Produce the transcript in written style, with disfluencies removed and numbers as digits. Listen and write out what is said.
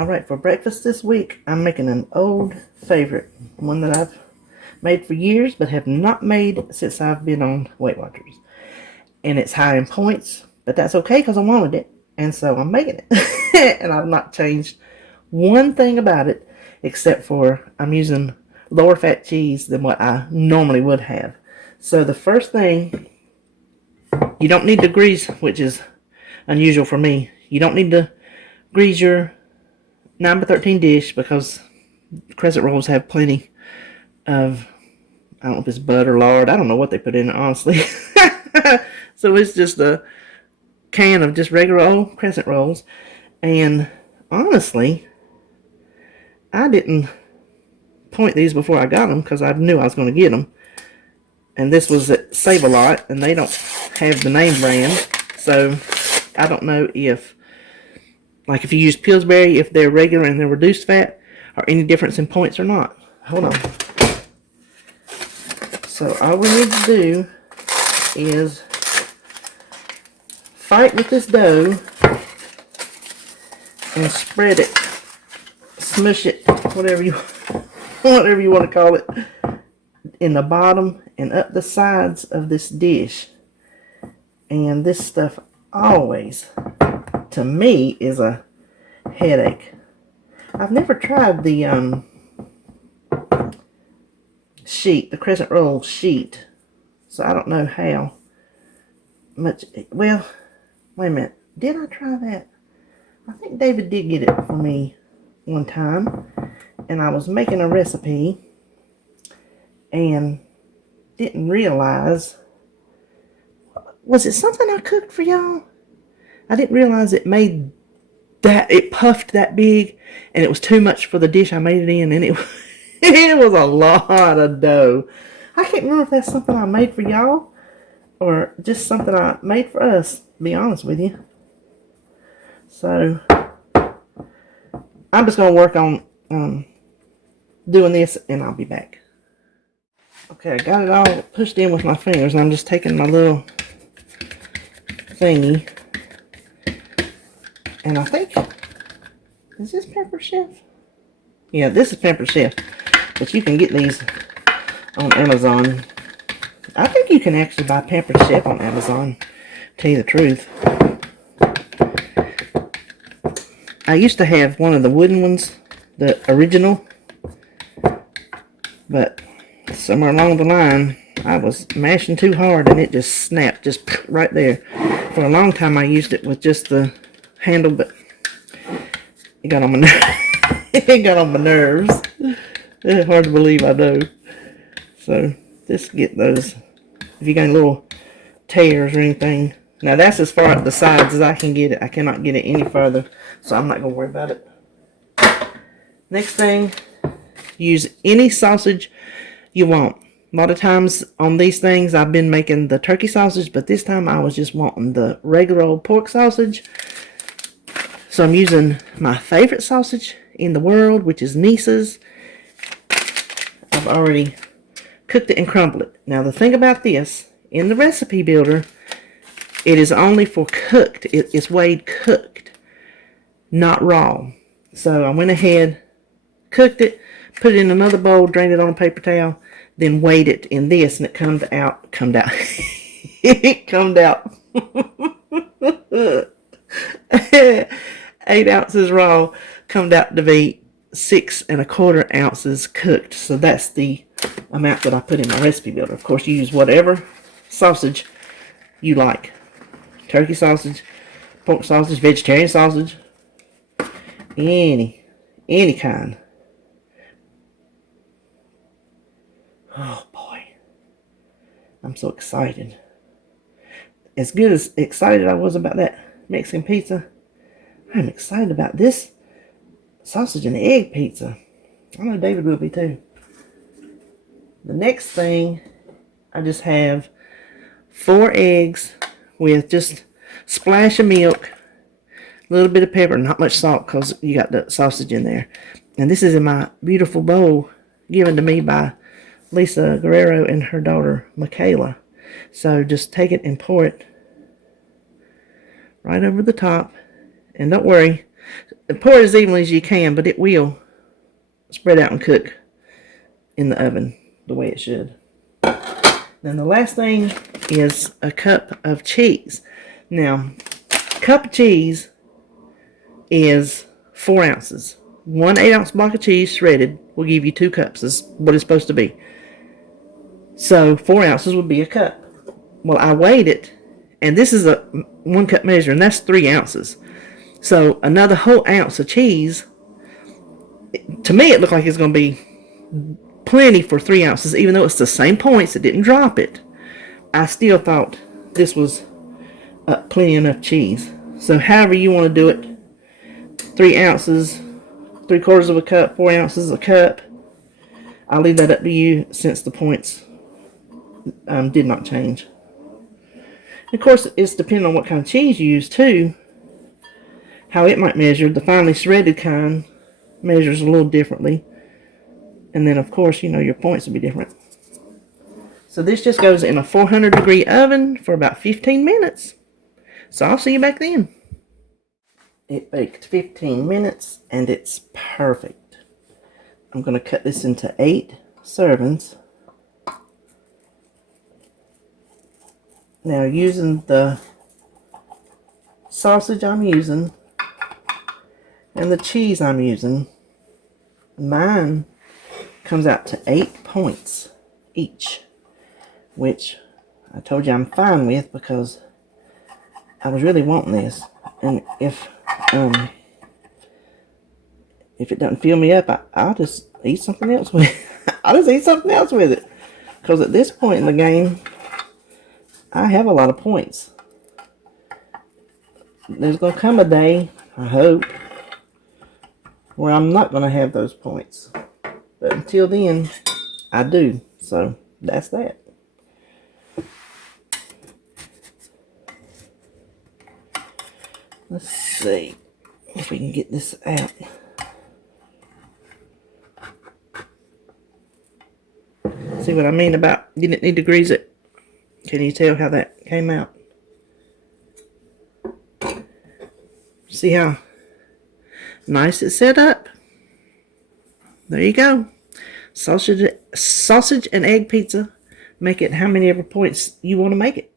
Alright, for breakfast this week, I'm making an old favorite. One that I've made for years, but have not made since I've been on Weight Watchers. And it's high in points, but that's okay because I wanted it. And so I'm making it. And I've not changed one thing about it, except for I'm using lower fat cheese than what I normally would have. So the first thing, you don't need to grease, which is unusual for me. You don't need to grease your 9x13 dish because crescent rolls have plenty of, I don't know if it's butter, lard, I don't know what they put in it, honestly. So it's just a can of just regular old crescent rolls. And honestly, I didn't point these before I got them because I knew I was going to get them. And this was at Save-A-Lot, and they don't have the name brand. So I don't know if, like if you use Pillsbury, if they're regular and they're reduced fat, or any difference in points or not. Hold on. So all we need to do is fight with this dough and spread it, smush it, whatever you want to call it, in the bottom and up the sides of this dish. And this stuff always, to me, is a headache. I've never tried the sheet, the crescent roll sheet, so I don't know how much. Well, wait a minute, did I try that? I think David did get it for me one time, and I was making a recipe and didn't realize, was it something I cooked for y'all? I didn't realize it made that, it puffed that big, and it was too much for the dish I made it in, and it was a lot of dough. I can't remember if that's something I made for y'all or just something I made for us, to be honest with you. So I'm just going to work on doing this, and I'll be back. Okay, I got it all pushed in with my fingers, and I'm just taking my little thingy, and I think, is this Pepper Chef? Yeah, this is Pepper Chef, but you can get these on Amazon. I think you can actually buy Pepper Chef on Amazon, to tell you the truth. I used to have one of the wooden ones, the original, but somewhere along the line, I was mashing too hard and it just snapped, just right there. For a long time, I used it with just the handle, but it got on my it got on my nerves. It's hard to believe, I know. So just get those. If you got any little tears or anything. Now that's as far up the sides as I can get it. I cannot get it any further, so I'm not gonna worry about it. Next thing, use any sausage you want. A lot of times on these things I've been making the turkey sausage, but this time I was just wanting the regular old pork sausage. So I'm using my favorite sausage in the world, which is Niece's. I've already cooked it and crumbled it. Now the thing about this, in the recipe builder, it is only for cooked. It's weighed cooked, not raw. So I went ahead, cooked it, put it in another bowl, drained it on a paper towel, then weighed it in this, and it comes out, it comes out 8 ounces raw, comes out to be 6 1/4 ounces cooked. So that's the amount that I put in my recipe builder. Of course, you use whatever sausage you like. Turkey sausage, pork sausage, vegetarian sausage, any kind. Oh boy, I'm so excited. As good as excited I was about that Mexican pizza, I'm excited about this sausage and egg pizza. I know David will be too. The next thing, I just have 4 eggs with just splash of milk, a little bit of pepper, not much salt because you got the sausage in there. And this is in my beautiful bowl given to me by Lisa Guerrero and her daughter Michaela. So just take it and pour it right over the top. And don't worry, pour it as evenly as you can, but it will spread out and cook in the oven the way it should. Then the last thing is a cup of cheese. Now, a cup of cheese is 4 ounces. 1 8-ounce block of cheese shredded will give you 2 cups. Is what it's supposed to be. So 4 ounces would be a cup. Well, I weighed it, and this is a 1 cup measure, and that's 3 ounces. So another whole ounce of cheese, to me it looked like it's going to be plenty for 3 ounces, even though it's the same points. It didn't drop it. I still thought this was plenty enough cheese. So however you want to do it, 3 ounces, 3/4 of a cup, 4 ounces a cup. I'll leave that up to you since the points did not change. Of course, it's depending on what kind of cheese you use too. How it might measure. The finely shredded kind measures a little differently. And then, of course, your points will be different. So this just goes in a 400-degree oven for about 15 minutes. So I'll see you back then. It baked 15 minutes, and it's perfect. I'm going to cut this into 8 servings. Now, using the sausage I'm using and the cheese I'm using, mine comes out to 8 points each, which I told you I'm fine with because I was really wanting this. And if it doesn't fill me up, I'll just eat something else with it. I'll just eat something else with it. Because at this point in the game, I have a lot of points. There's going to come a day, I hope, where I'm not going to have those points. But until then, I do. So, that's that. Let's see if we can get this out. See what I mean about you didn't need to grease it? Can you tell how that came out? See how nice it's set up? There you go. Sausage and egg pizza. Make it how many ever points you want to make it.